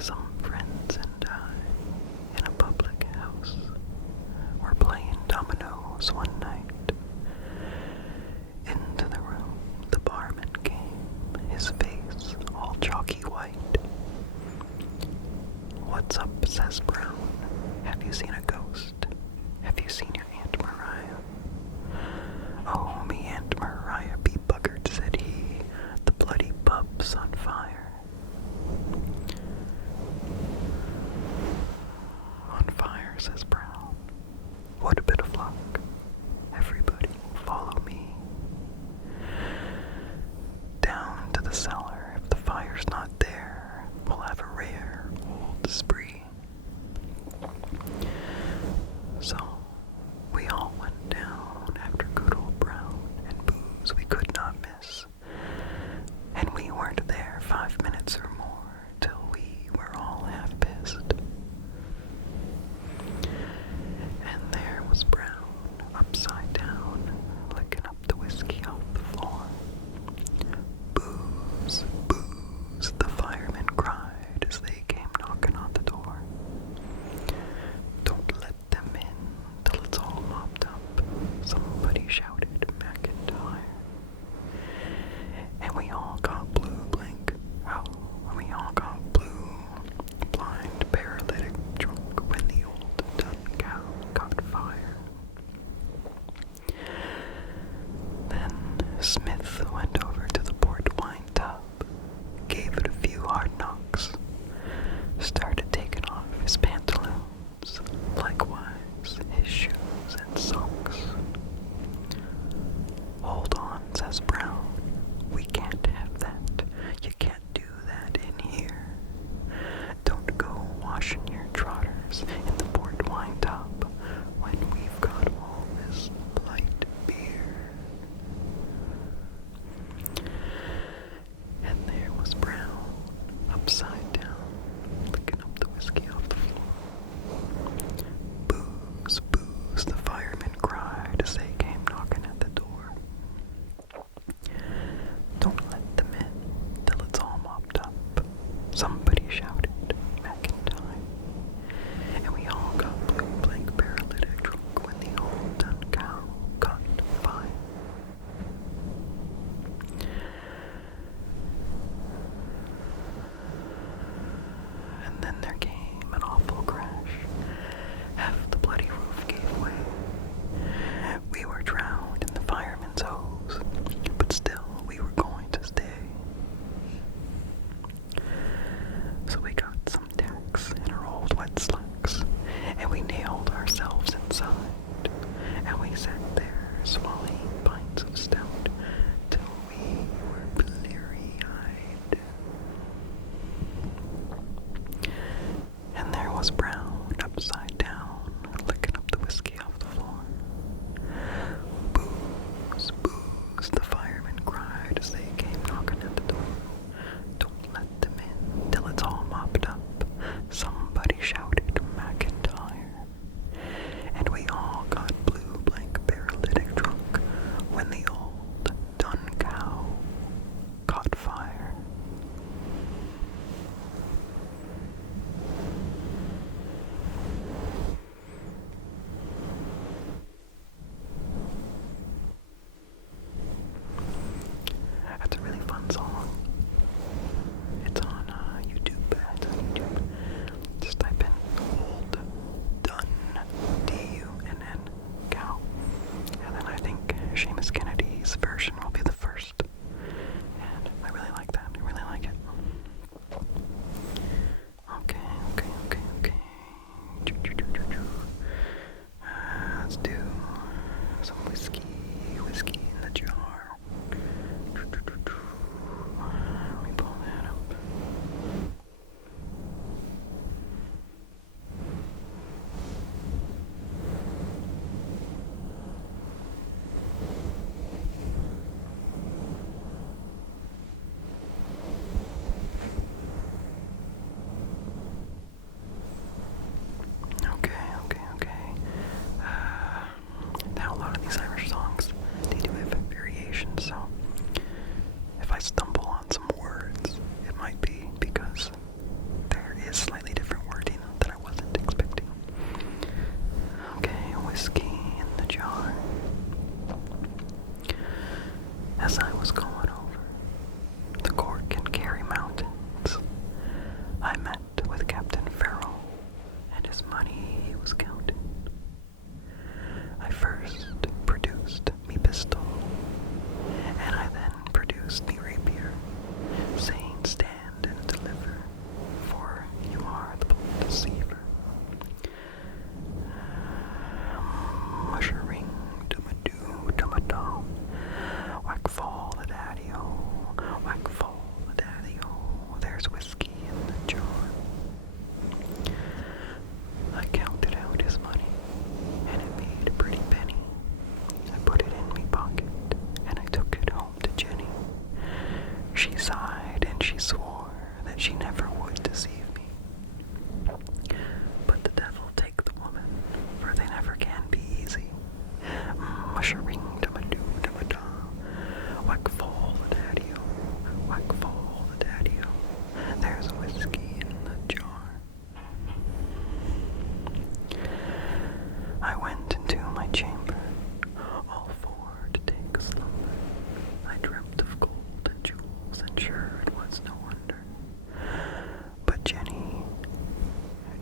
Some friends and I, in a public house, were playing dominoes one night. Into the room the barman came, his face all chalky white. "What's up?" says Brown. "Have you seen a ghost? Have you seen your Aunt Mariah?" "Oh, me Aunt Mariah be buggered," said he. "The bloody pub's on fire." "On fire," says Brown. "What a bit of luck. Everybody follow me. Down to the cellar. If the fire's not there, we'll have a rare old spree." So we all went down after good old Brown, and booze we could not miss. And we weren't there 5 minutes or more till we were all half pissed.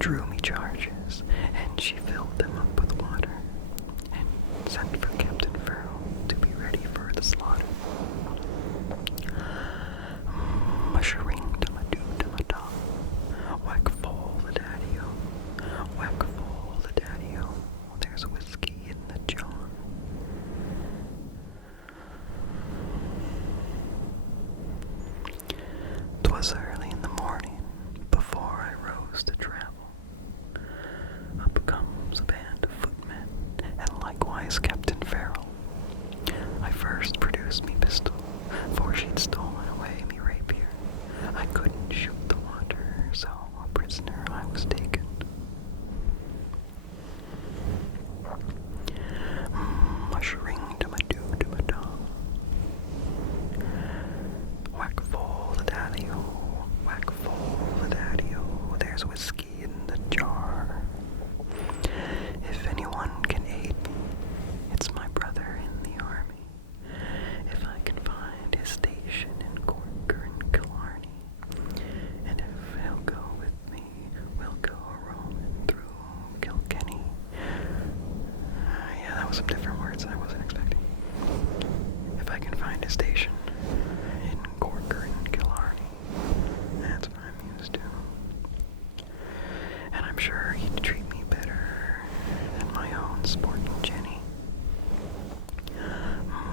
drew me charges, and she filled them up with water, and sent for Captain Farrell to be ready for the slaughter. Mushering to my do to my da, whack full the daddy-o, whack full the daddy-o, there's whiskey in the jar. 'Twas early in the morning, before I rose to travel. Up comes a band of footmen, and likewise Captain Farrell. I first produced me pistol, for she'd stolen away me rapier. I couldn't shoot the water, so a prisoner I was taken. Mushering to my do to my da. Whack full the daddy-o, whack full the daddy-o, there's whiskey in the jar. If anyone can aid me, it's my brother in the army. If I can find his station in Cork or in Killarney, and if he'll go with me, we'll go a-roaming through Kilkenny. Yeah, that was some different words I wasn't expecting. If I can find his station in Cork or in Killarney, that's what I'm used to. And I'm sure he'd treat me better than my own sporting Jenny.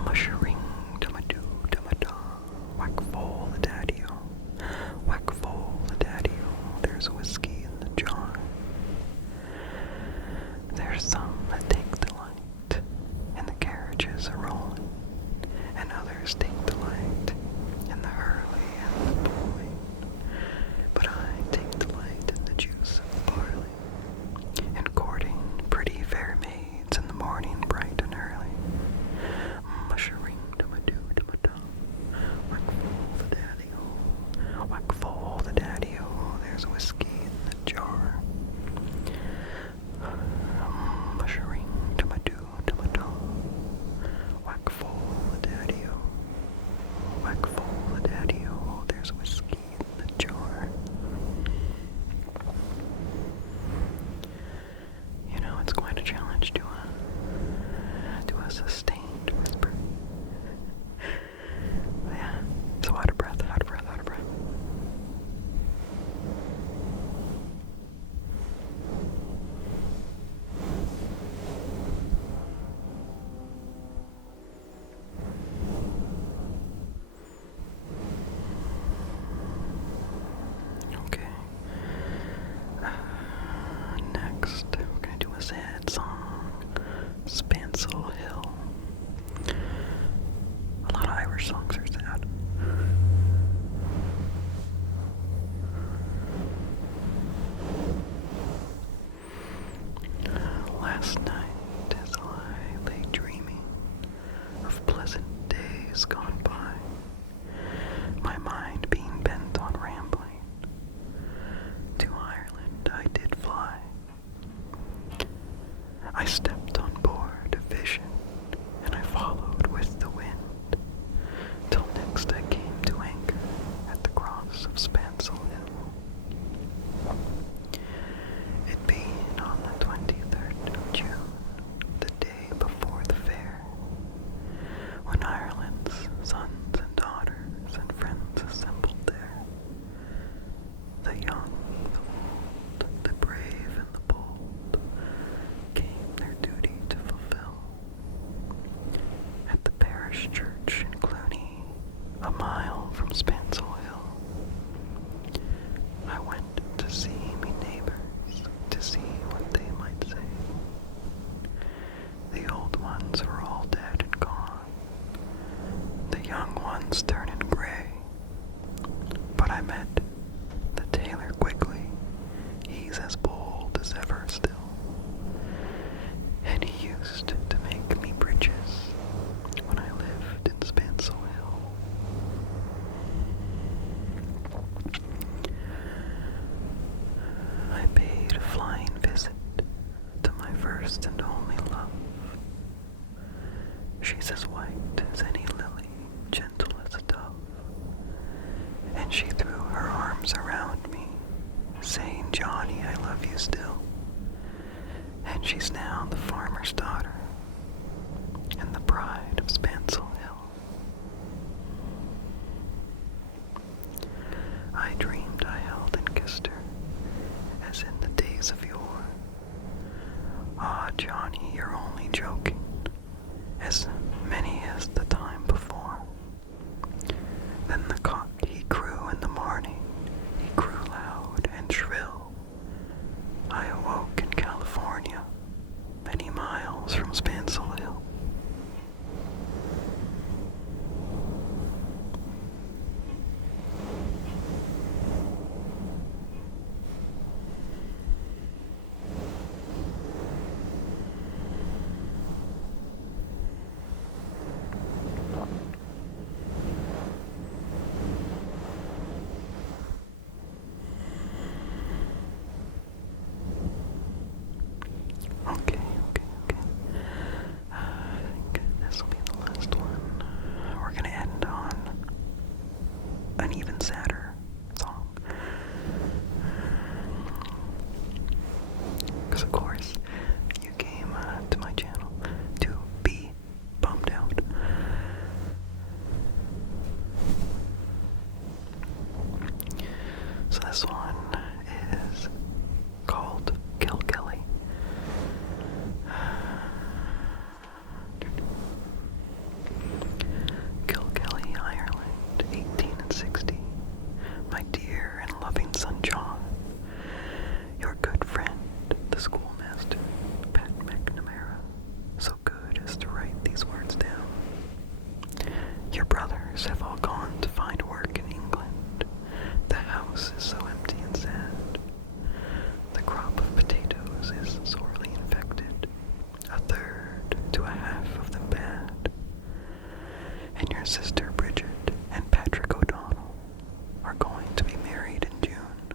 Mushering to my do to my da, whack full the daddy-o, whack full the daddy-o, there's whiskey in the jar. There's some that take delight in the carriages a-rolling, and others take delight in the hurley and the bowling. But I take delight in the juice of the barley, in courting pretty fair maids in the morning bright and early. Mushering to my do to my da, whack full the daddy-o, whack full the daddy-o, there's whiskey in the jar. Mushering to my do to my da, whack full the daddy-o, whack full the daddy-o, there's whiskey in the jar. You know, it's quite a challenge to a sustained whisper. Yeah, so out of breath, out of breath, out of breath. Okay. Next, we're gonna do a sad song, Spancil Hill. A lot of Irish songs are sad. Last night, as I lay dreaming of pleasant days gone by, my mind being bent on rambling, to Ireland I did fly. I stepped on board a vision, and I followed with the wind, till next I came to anchor at the cross of Spancil Hill. It being on the 23rd of June, the day before the fair, when Ireland's sons and daughters and friends assembled there, the young, the old, the brave and the bold, came their duty to fulfill. At the parish church in Cluny, a mile from Spancil Hill, I went to see me neighbors, to see what they might say. The old ones were all dead and gone, the young ones turning gray. But I met the tailor Quigley, he's as bold as ever still, and he used to make me bridges when I lived in Spancil Hill. I paid a flying visit to my first and only love. She's as white as any lily, gentle as a dove, and she threw her arms around me, saying, "Johnny, I love you still." "Ah, Johnny, you're only joking. As many as the time before." Then the cock he crew in the morning, he crew loud and shrill. I awoke in California, many miles from Spancil Hill. Okay. I think this will be the last one. We're gonna end on an even sadder song. Because of course, you came to my channel to be bummed out. So this one is called Kilkelly. Kilkelly, Ireland, 1860. My dear and loving son John, your good friend, the schoolmaster, Pat McNamara, so good as to write these words down. Your brothers have all gone to find work in England. The house is so empty and sad. The crop of potatoes is sorely infected, a third to a half of them bad. And your sister Bridget and Patrick O'Donnell are going to be married in June.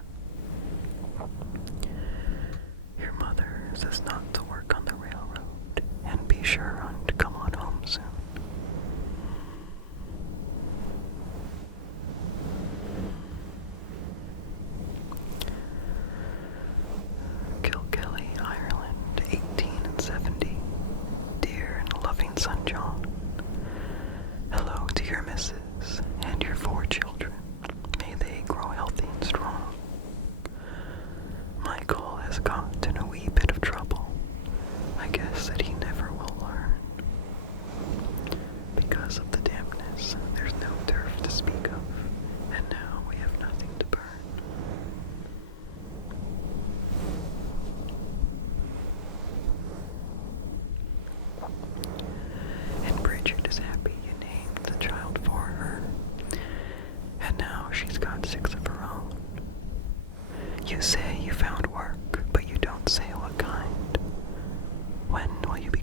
Your mother says not to work on the railroad, and be sure to come on home soon. Kilkelly, Ireland, 1870. Dear and loving son John, hello to your missus and your 4 children. May they grow healthy and strong. Michael has got in a wee bit of trouble. I guess that he never will learn. Because of the dampness, there's no turf to speak of, and now we have nothing to burn. And Bridget is happy you named the child for her, and now she's got 6 of her own. You say you found work, but you don't say what kind. When will you be